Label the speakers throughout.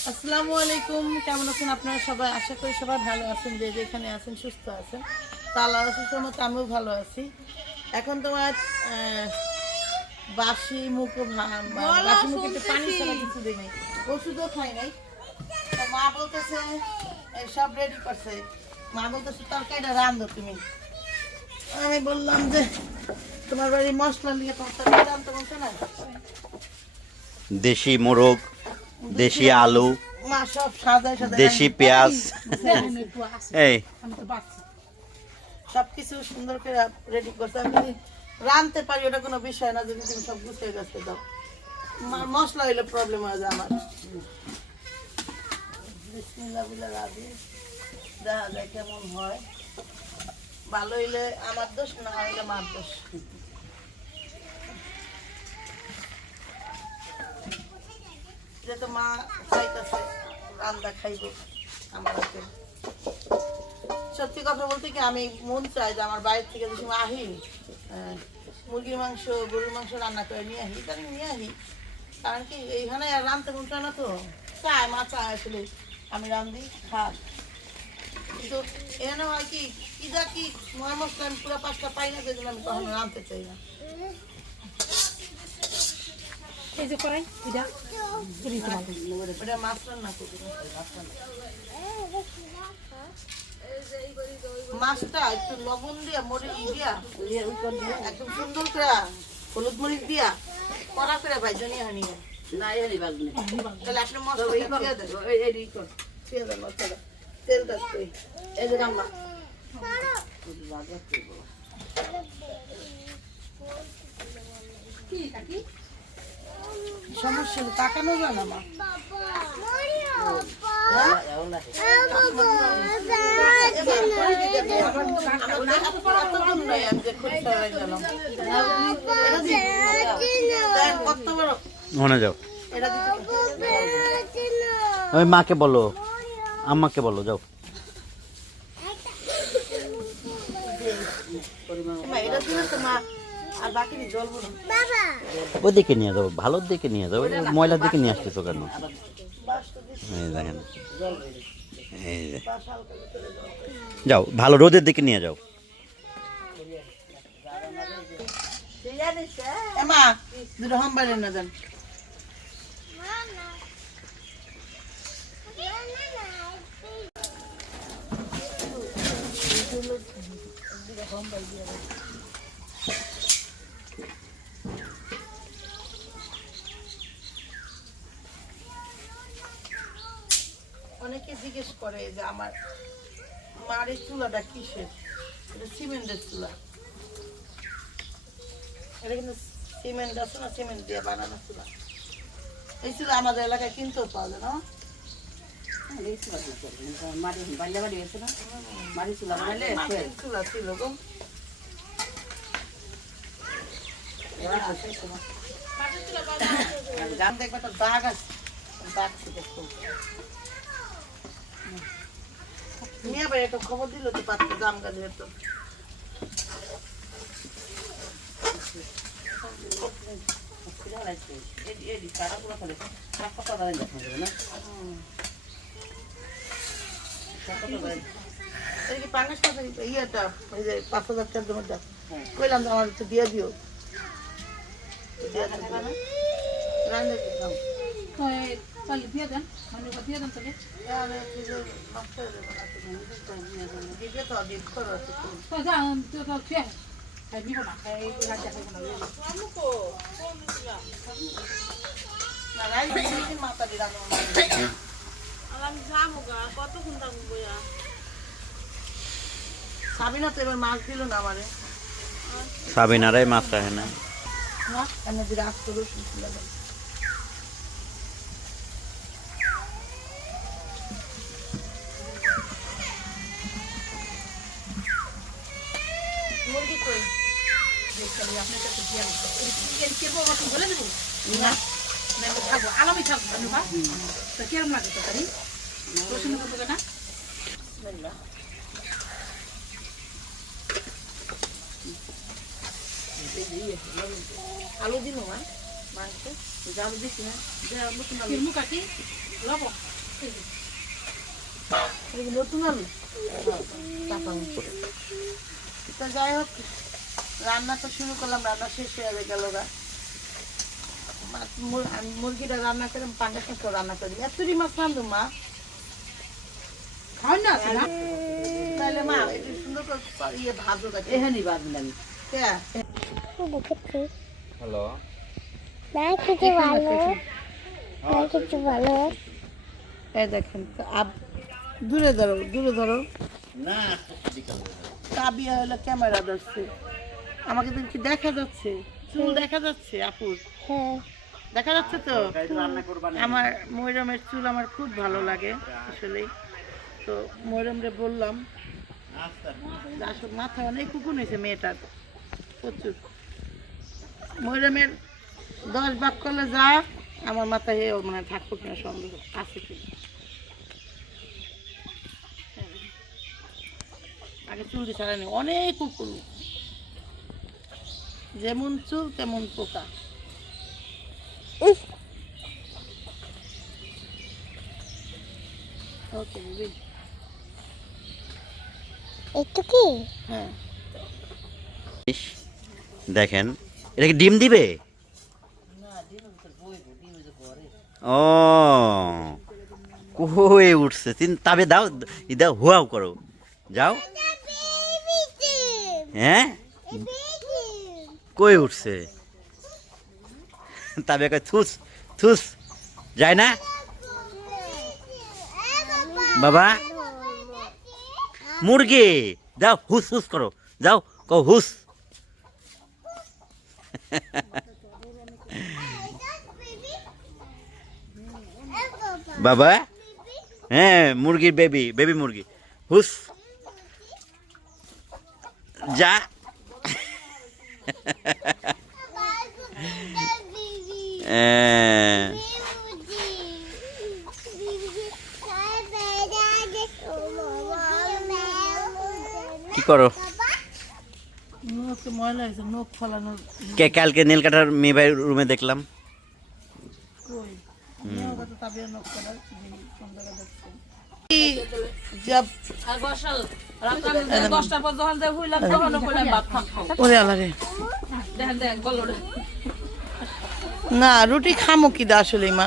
Speaker 1: আসসালামু আলাইকুম কেমন আছেন আপনারা সবাই? আশা করি সবাই ভালো আছেন যে যেখানে আছেন সুস্থ আছেন। তা আল্লাহ মতো আমিও ভালো আছি। এখন তোমার আহ, বাসি মুখ বাসি মুখে একটু পানি ছাড়া কিছু দিই নাই। ওষুধও খাই নাই। মা বলতেছে সব রেডি করছে। মা বলতেছে তরকারিটা রান্ধো তুমি। আমি বললাম যে তোমার বাড়ি মশলা নিয়ে তোমার তরকারি রান্ধতে বলছে না?
Speaker 2: দেশি মোরগ দেশি আলু দেশি পেঁয়াজ। এই।
Speaker 1: সবকিছু সুন্দর করে রেডি করতে আমি রাঁধতে পারি ওটা কোনো বিষয় না যদি তুমি সব গুছিয়ে গাছতে দাও। মশলা হইলে প্রবলেম হয়ে যায় আমার। দেখা যায় কেমন হয়। ভালো হইলে আমার দোষ না হইলে মার দোষ। যেহেতু মা চাইতেছে রান্না খাইব সত্যি কথা বলতে কি, আমি মন চাই যে আমার বাইরে থেকে যদি আহি মুরগির মাংস, গরুর মাংস রান্না করে নিয়ে আসি তাহলে নিয়ে আসি কারণ কি, এইখানে আর রাঁধতে মন চায় না তো। চায়, মা চায় আসলে, আমি রান্ধি, খাই। কিন্তু এখানে হয় কি কি যা কি মশলা আমি পুরো পাঁচটা পাই না যেগুলো আমি কখনো রাঁধতে চাই না।
Speaker 3: এই যে করাই এটা
Speaker 1: ওটা মাছ রান্না করি মাছ রান্না। মাছটা একটু লবণ দিয়া মরি ই দিয়া একদম সুন্দর করে হলুদ মরিচ দিয়া কড়া করে ভাইজা নিয়ে হানি তাহলে আপনি মশলা দিয়ে দেন। দিয়ে দেন মশলা তেল তুই। এই যে রান্না। সমস্যা হলো তাকানো যায় না মা। কত
Speaker 2: যাও। ওই মাকে বলো আম্মাকে বলো যাও।
Speaker 1: এটা দিলে তো মা আর বাকি
Speaker 2: ওদিকে নিয়ে যাও ভালোর দিকে নিয়ে যাও ওই ময়লার দিকে নিয়ে আসতেছো কেন এই দেখেন এই যাও ভালো রোদের দিকে নিয়ে যাও
Speaker 1: না করে যে আমার মার এই চুলাটা কিসের? এটা সিমেন্টের চুলা। এটা কিন্তু সিমেন্ট আছে না সিমেন্ট দিয়ে বানানো চুলা। এই চুলা আমাদের এলাকায় কিনতেও পাওয়া যায় না? মাটির চুলা ছিল গো। গান দেখবে একটা দাগ আছে। দাগ আছে দেখো নিয়ে আবার একটা খবর দিল তো পাত্র দাম গাছের তো এটা পাঁচ হাজার টাকার জমিটা কইলাম আমার একটু দিয়ে দিও দিয়ে দিও। রান্না দিতাম।
Speaker 3: তাহলে দিয়ে দেন মানে দিয়ে দেন তাহলে।
Speaker 1: সাবিনা তো এবার মাছ দিল না আমারে
Speaker 2: সাবিনারাই মাছ রাখে না
Speaker 1: না এমনি দিয়ে রাগ করে শুনতে লাগে
Speaker 3: না।
Speaker 1: বিসমিল্লাহ। আলু দিন মাংস? আলু। দিছি না
Speaker 3: কাটি
Speaker 1: কি নতুন আলু? তো যাই হোক রান্না তো শুরু করলাম রান্না শেষ হয়ে গেল গা। মুরগিটা রান্না করে পাঙ্গাস মাছ রান্না করি। এতটি মাছ রান্ধু মা।
Speaker 3: খাওয়ান না
Speaker 1: তাহলে মা একটু সুন্দর করে ইয়ে ভাজো
Speaker 3: বাঁধলাম
Speaker 1: কে?
Speaker 2: হ্যালো।
Speaker 4: না কিছু ভালো। না কিছু ভালো।
Speaker 1: এই দেখেন দূরে ধরো দূরে ধরো।
Speaker 2: না
Speaker 1: কাবিয়া হলো ক্যামেরা ধরছে। আমাকে কি দেখা যাচ্ছে। চুল দেখা যাচ্ছে আপুর
Speaker 4: হ্যাঁ।
Speaker 1: দেখা যাচ্ছে তো? আমার ময়রমের চুল আমার খুব ভালো লাগে আসলে তো ময়রমরে বললাম মাথা অনেক কুকুন হয়েছে মেয়েটার প্রচুর। ময়রমের দশ ভাগ করলে যা আমার মাথায় মানে থাকব কিনা সন্দেহ আছে কিনা। আগে চুল দিয়ে ছাড়ানি অনেক কুকুর যেমন চুল তেমন পোকা। ওকে বেবি
Speaker 4: একটু কি?
Speaker 1: হ্যাঁ।
Speaker 2: দেখেন এটা কি ডিম দিবে? ও কই উঠছে? তিন তবে দাও ই দাও হুয়াও করো। যাও। হ্যাঁ? কই উঠছে? তবে থুস থুস, যায় না? বাবা? মুরগি, যাও, হুস হুস করো, যাও কো হুস। বাবা? হ্যাঁ মুরগির বেবি বেবি মুরগি। হুস। যা। আহ, কি করো? কে কালকে নীল কাটার মেয়ে ভাই রুমে দেখলাম।
Speaker 1: কই? না রুটি খামো কি দা আসলে মা?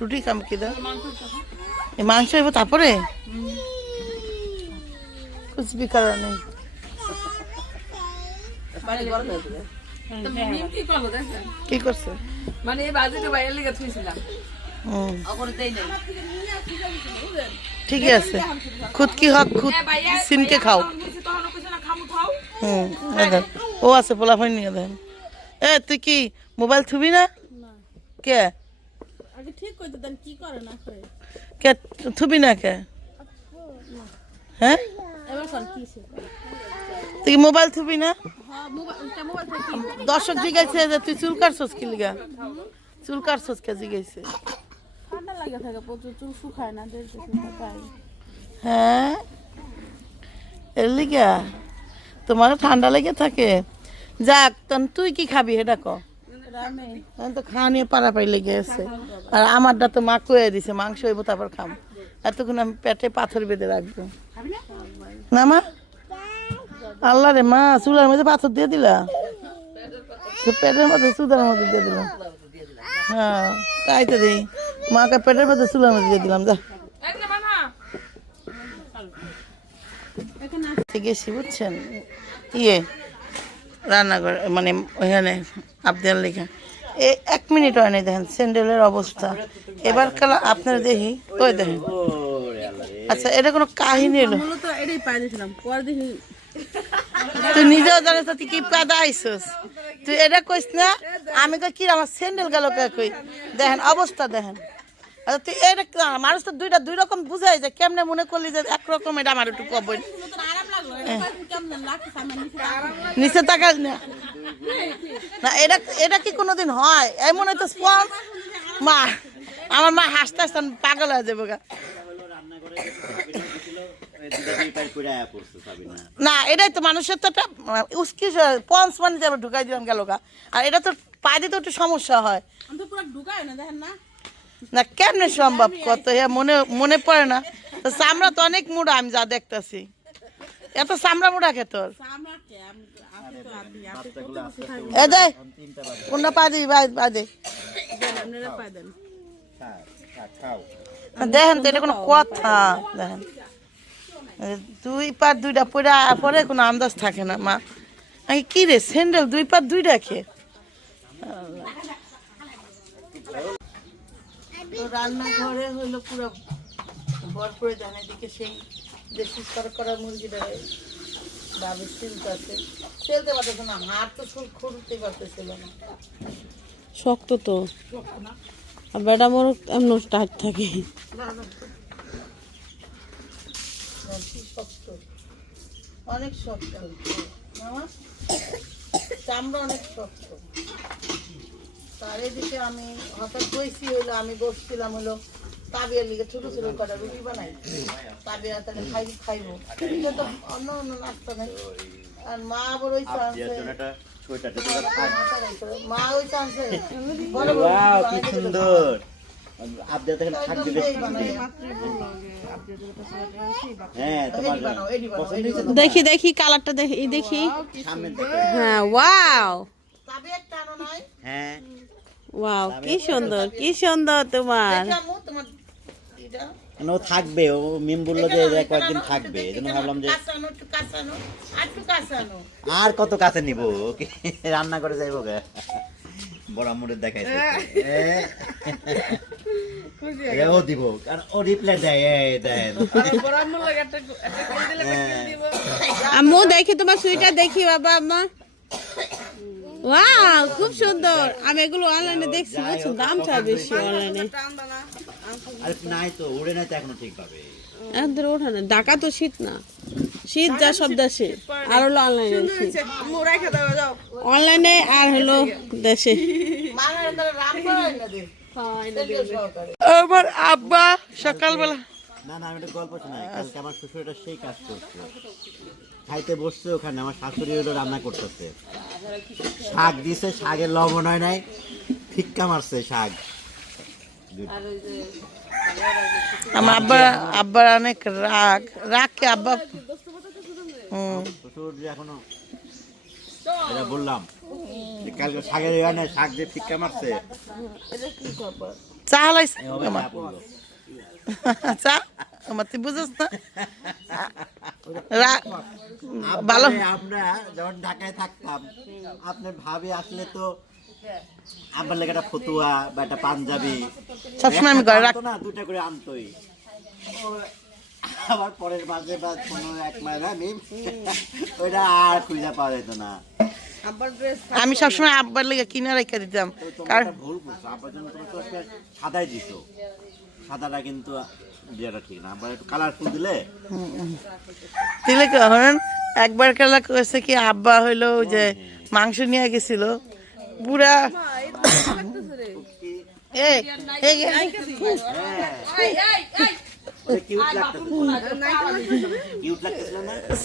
Speaker 1: রুটি খামো কি দা? মাংস হইব তারপরে? কুচবি করা নেই
Speaker 3: কি করল
Speaker 1: কি করছে?
Speaker 3: মানে এই বাজেটে বাইরে লেগে থুইছিলাম।
Speaker 1: ঠিকই আছে। খুদ কি হক, খুদ সিমকে খাও। হুম ও আছে পোলাফাই নিয়ে দেন এ, তুই কি মোবাইল থুবি না? কে?
Speaker 5: ঠিক
Speaker 1: থুবি না কে? হ্যাঁ? তুই মোবাইল থুবি না? দর্শক জিগাইছে যে তুই চুল কাটছস কি লিগা? চুল কাটছস কে জিগাইছে?
Speaker 5: ঠান্ডা লাগে থাকে প্রচুর চুল শুকায় না তাই
Speaker 1: হ্যাঁ? এর লিগা? তোমার ঠান্ডা লেগে থাকে? যাক তখন তুই কি খাবি এটা ক। তো খাওয়া নিয়ে পাড়াপাড়ি লেগে আছে। আর আমারটা তো মা কয়ে দিছে মাংস হইব তারপর খাম এতক্ষণ আমি পেটে পাথর বেঁধে রাখব। না মা? আল্লাহ রে মা চুলার মধ্যে পাথর দিয়ে দিলা? পেটের মধ্যে চুলার মধ্যে দিয়ে দিলাম হ্যাঁ তাই তো দিই মাকে পেটের মধ্যে চুলার মধ্যে দিয়ে দিলাম, যা। গেছি বুঝছেন? ইয়ে রান্নাঘর মানে ওইখানে আপনার লেখা। এ, এক মিনিট হয় নাই দেখেন, স্যান্ডেলের অবস্থা। এবার কালা আপনারা দেখি, ওই দেখেন। আচ্ছা এটা কোনো কাহিনী এলো তুই নিজেও জানিস তুই কি পেদা আইসস? তুই এটা কইস না, আমি কই কি আমার স্যান্ডেল গেল কই? দেখেন, অবস্থা দেখেন। আচ্ছা তুই এটা মানুষ তো দুইটা দুই রকম বুঝাই যে কেমনে মনে করলি যে একরকম এটা আমার একটু কবই
Speaker 5: নিচে
Speaker 1: তাকাল না। না, এটা এটা কি কোনোদিন হয়? এই মনে তো মা, আমার মা হাসতে হাসতে পাগল হয়ে যাব না, এটাই তো মানুষের তো একটা উস্কি পঞ্চ মানে ঢুকাই দিলাম গেল গা। আর এটা তো পায়ে দিতে একটু সমস্যা হয়।
Speaker 5: না, দেখেন না।
Speaker 1: না, কেমনে সম্ভব? কত এ মনে মনে পড়ে না। তো চামড়া তো অনেক মুড়া, আমি যা দেখতেছি। এত চামড়া মুড়া কে তোর? এ দে পা দিবি? বাদ বাদে দেখেন তো, এটা কোনো কথা। দেখেন। দুই পার দুইটা পরে পরে কোনো আন্দাজ থাকে না, মা। কি রে, স্যান্ডেল দুই পার দুইটা খেয়ে রান্নাঘরে হইল পুরো ভরপুরে জানে এদিকে সেই দেশি করা মুরগিটা ভাবে সিলতেছে ফেলতে পারতেছে না হাত তো খুলতে পারতেছিল না।
Speaker 5: শক্ত তো। আর বেটা মোর এমন টাইট থাকে।
Speaker 1: শক্ত। অনেক শক্ত। মামা চামড়া অনেক শক্ত। তার এদিকে আমি হঠাৎ বইছি হইল আমি বসছিলাম হলো তাবিয়ার লিগে ছোট ছোট কটা রুটি বানাই। তাবিয়া তাহলে খাই খাইবো। এটা তো অন্য অন্য নাস্তা নেই। আর মা আবার ওই চান্সে মা ওই চান্সে।
Speaker 2: সুন্দর। হ্যাঁ।
Speaker 5: দেখি দেখি কালারটা দেখি দেখি। হ্যাঁ ওয়াও।
Speaker 1: তাবিয়ার টানো নাই।
Speaker 2: হ্যাঁ।
Speaker 5: ওয়াও কি সুন্দর কি সুন্দর তোমার।
Speaker 1: ও
Speaker 2: থাকবে ও মিম বলল যে কয়েকদিন থাকবে। এই জন্য ভাবলাম যে
Speaker 1: কাঁচানো আর একটু কাঁচানো
Speaker 2: আর কত কাছে নিব? ওকে রান্না করে যাইব গে। বড় মুড়ে দেখাই ও দিব কারণ ও রিপ্লাই দেয় এই দেন হ্যাঁ।
Speaker 5: আম্মু দেখি তোমার সুইটার দেখি বাবা আম্মা। ওয়াও খুব সুন্দর। আমি এগুলো অনলাইনে দেখছি বুঝছ? দামটা বেশি অনলাইনে
Speaker 2: আর নাই তো উড়ে নাই তো এখনও ঠিক পাবে
Speaker 5: এদের ওঠা না। ঢাকা তো শীত না। শীত যা সব দেশে। আর হলো অনলাইনে অনলাইনে আর হলো দেশে
Speaker 1: মানের ধরে রাম করাই না দে আমার আব্বা সকালবেলা
Speaker 2: না না আমি একটা গল্প শোনাই। কালকে আমার শ্বশুরটা সেই কাজ করছে। খাইতে বসছে ওখানে আমার শাশুড়ি হলো রান্না করতেছে। শাক দিছে শাকের লবণ হয় নাই ফিক্কা মারছে শাক।
Speaker 1: আমার আব্বার আব্বার অনেক রাগ রাগ কে আব্বা? হুম।
Speaker 2: শ্বশুর যে এখনও এটা বললাম কালকে শাকের হয় নাই শাক দিয়ে ফিক্কা মারছে।
Speaker 1: চা হালাইছে আমার
Speaker 2: চা?
Speaker 1: আমার তুই বুঝিস না? ভালো।
Speaker 2: আমরা যখন ঢাকায় থাকতাম আপনার ভাবি আসলে তো আব্বার লেগে একটা ফতুয়া বা একটা পাঞ্জাবি।
Speaker 1: সবসময় আমি ঘরে রাখ
Speaker 2: না দুটা করে আনতোই। আবার পরের মাসে বা কোনো এক মাস আমি ওইটা আর খুঁজে পাওয়া যেত না।
Speaker 1: আমি সবসময় আব্বার লেগে কিনে রেখে দিতাম। কারণ
Speaker 2: ভুল করছ আব্বার জন্য তোমার সাদাই দিত সাদাটা কিন্তু বিয়েটা ঠিক না। আবার একটু কালারফুল দিলে?
Speaker 1: দিলে কি হরেন একবার খেলা করেছে কি আব্বা হইল যে মাংস নিয়ে গেছিল। পুরা
Speaker 2: না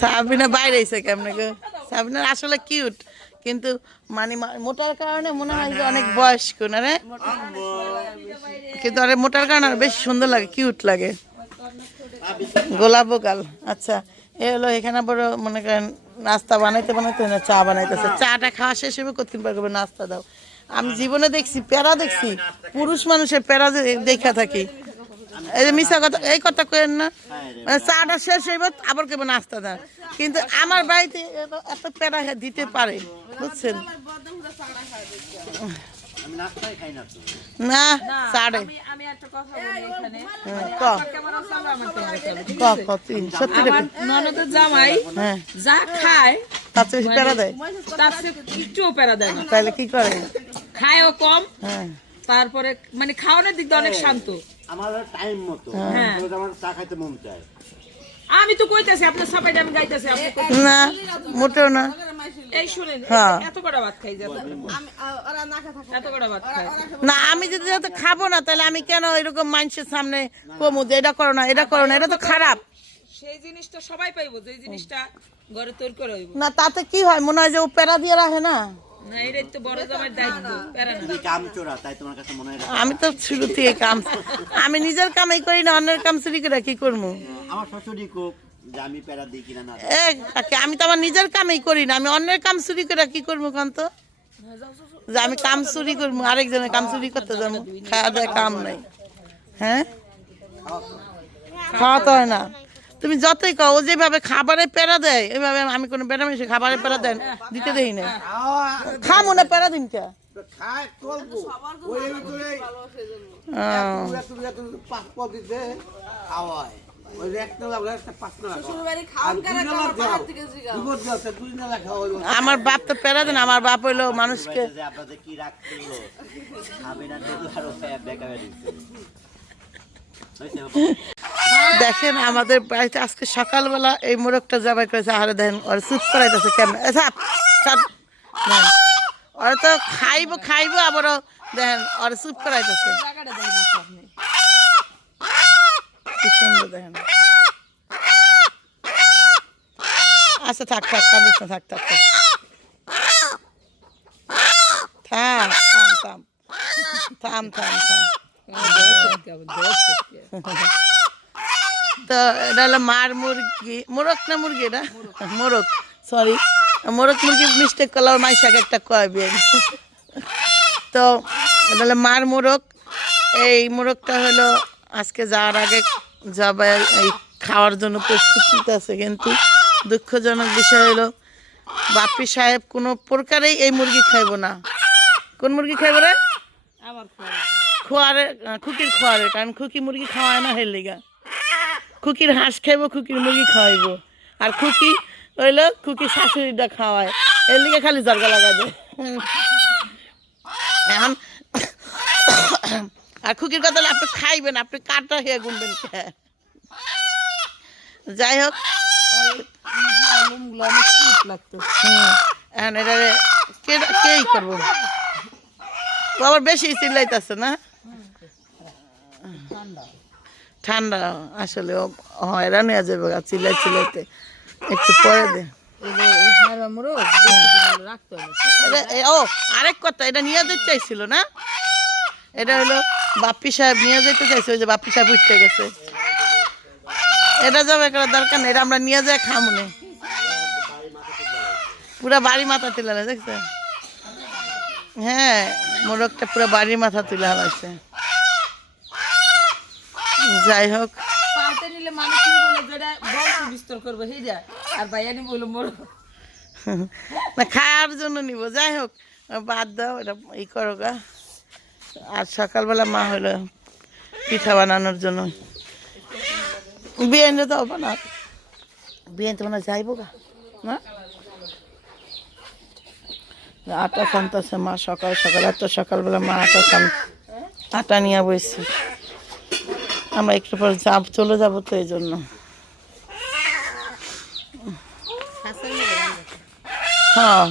Speaker 1: সাবিনা বাইরে কেমনে গো? সাবিনা আসলে কিউট কিন্তু মানে মোটার কারণে মনে হয় যে অনেক বয়স্ক না রে? কিন্তু আরে মোটার কারণে বেশ সুন্দর লাগে কিউট লাগে। গোলাপ গাল আচ্ছা। এ হলো এখানে বড় মনে করেন নাস্তা বানাইতে বানাইতে না চা বানাইতেছে। চাটা খাওয়া শেষ হবে কতদিন পর করবে? নাস্তা দাও। আমি জীবনে দেখছি প্যারা দেখছি পুরুষ মানুষের প্যারা দেখা থাকি। এই যে মিশা কথা এই কথা কেন না। মানে চাটা শেষ হইব আবার কেবল নাস্তা দেন। কিন্তু আমার বাড়িতে এত- প্যারা দিতে পারে বুঝছেন?
Speaker 2: না
Speaker 3: কেমন কেমন ননদের জামাই
Speaker 1: হ্যাঁ।
Speaker 3: যা খায়
Speaker 1: তার চেয়ে প্যারা দেয়?
Speaker 3: তার চেয়ে প্যারা দেয় না।
Speaker 1: তাহলে কি করে?
Speaker 3: খায়ও কম
Speaker 1: হ্যাঁ।
Speaker 3: তারপরে মানে খাওয়ানোর দিক দিয়ে অনেক শান্ত।
Speaker 2: আমার টাইম মতো।
Speaker 3: হ্যাঁ।
Speaker 2: আমার চা খাইতে মন চায়।
Speaker 3: আমি তো কইতাছি আপনার সাপাইটা আমি গাইতেছি
Speaker 1: না মোটেও না।
Speaker 3: এই শুনেন। এত কটা ভাত খাই এত কটা ভাত খাই
Speaker 1: না আমি যদি খাব না তাহলে আমি কেন এরকম মানুষের সামনে কমু যে এটা করো না এটা করো না এটা তো খারাপ।
Speaker 3: সেই জিনিসটা সবাই পাইবো যে জিনিসটা ঘরে তৈরি করে
Speaker 1: না তাতে কি হয়? মনে হয় যে ও প্যারা দিয়ে রাখে না। আমি তো শুরু থেকে কাম আমি নিজের কামাই করি না অন্যের কাম চুরি করে কি করব?
Speaker 2: আমার শ্বশুরই খুব আমি প্যারা দিই কিনা না দিই।
Speaker 1: এ কাকি, আমি তো আমার নিজের কামাই করি না আমি অন্যের কাম চুরি করে কি করব কান তো? যে আমি কাম চুরি করব আরেকজনের কাম চুরি করতে যাব খাওয়া দাওয়া কাম নাই। হ্যাঁ? খাওয়া তো হয় না। তুমি যতই খাও ও যেভাবে খাবারে পেরা দেয় এভাবে আমি কোনো পেরা মিশে খাবারে পেরা দেন দিতে দেই না। খামো না পেরা দিন কে আমার বাপ তো পেরা দেন আমার বাপ হইল মানুষকে দেখেন আমাদের বাড়িতে আজকে সকালবেলা এই মোরগটা জবাই করেছে আহারে দেখেন, ওর চুপ করাইতেছে কেমন। ওরা তো খাইবো খাইবো, আবারও দেখেন, ওর চুপ করাইতেছে। দেখেন। আচ্ছা থাক থাক কান্দিস না, থাক থাক থাক। থাম থাম থাম। থাম থাম থাম। তো এটা হলো মার মুরগি। মোরগ না মুরগি এটা? মোরগ সরি মোরগ মুরগি মিস্টেক করলে আমার মাইশাকে একটা কয় বিয়ে তো এটা হলো মার মোরগ। এই মোরগটা হলো আজকে যাওয়ার আগে যাবে এই খাওয়ার জন্য প্রস্তুত আছে কিন্তু। দুঃখজনক বিষয় হলো বাপি সাহেব কোনো প্রকারেই এই মুরগি খাইব না। কোন মুরগি খাইব রে? খোয়ারে। খুকির খোয়ারে। কারণ খুকি মুরগি খাওয়ায় না হের লিগা। খুকির হাঁস খাইবো, খুকির মুরগি খাওয়াইবো। আর খুকি হইল খুকি শাশুড়িটা খাওয়ায়। এর লিগে খালি জর্গা লাগা দেয় এখন আর খুকির কথা আপনি খাইবেন, আপনি কাটা হয়ে গুনবেন যাই হোক। এখন এটা কে কেই করব? আবার বেশি চিল্লাইতেছে না? ঠান্ডা আসলে হয়রান হয়ে যাবে গা চিল্লাই চিল্লাইতে। একটু পরে দে। ও, আরেক কথা, এটা নিয়ে যেতে চাইছিল না? এটা হলো বাপ্পি সাহেব নিয়ে যেতে চাইছে, ওই যে বাপ্পি সাহেব উঠতে গেছে। এটা যাবে করার দরকার নেই, এটা আমরা নিয়ে যাই খামুনে। পুরা বাড়ি মাথা তুলে দেখছেন হ্যাঁ মোরগটা পুরো বাড়ির মাথা তুলে হয়েছে যাই হোক
Speaker 6: পাতে নিলে মানুষ কি বলে যেটা বংশ বিস্তার করবে সেইটা আর ভাইয়ানি বলে? মোর।
Speaker 1: না খাওয়ার জন্য নিব। যাই হোক বাদ দাও এটা ই করো গা। আর সকালবেলা মা হলো পিঠা বানানোর জন্য। বিরিয়ানি তো বানা বিরিয়ানি তো মনে যাইব গা না? আটা সানতেছে মা সকাল সকাল। এত সকালবেলা মা আটা সান আটা নিয়ে বসছে আমরা একটু পরে চাপ চলে যাব তো এই জন্য। হ্যাঁ।